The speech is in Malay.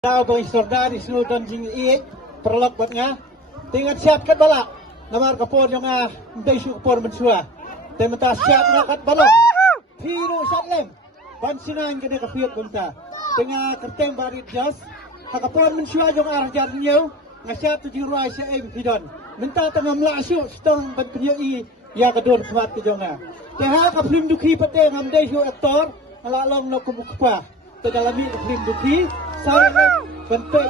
Tao bang istorda di seluruh jing perlok buat nga. Tinggal siap kat balak. Namar kapor yang hindi isu kapor mensua. Temata siap nga kat balak. Piro satlem. Bansinan kena kapiat bunta. Tengah kertem barit jas. Kapor mensua yang arah jarniyo. Nga siap tu jiruai siya bidon. Minta tengah melasuk setong bantunya ya kedor semat ke jonga. Teha kaplim duki pate ngam dei hu aktor. Alalong no kumukpa. Tegalami kaplim duki. Saya bentuk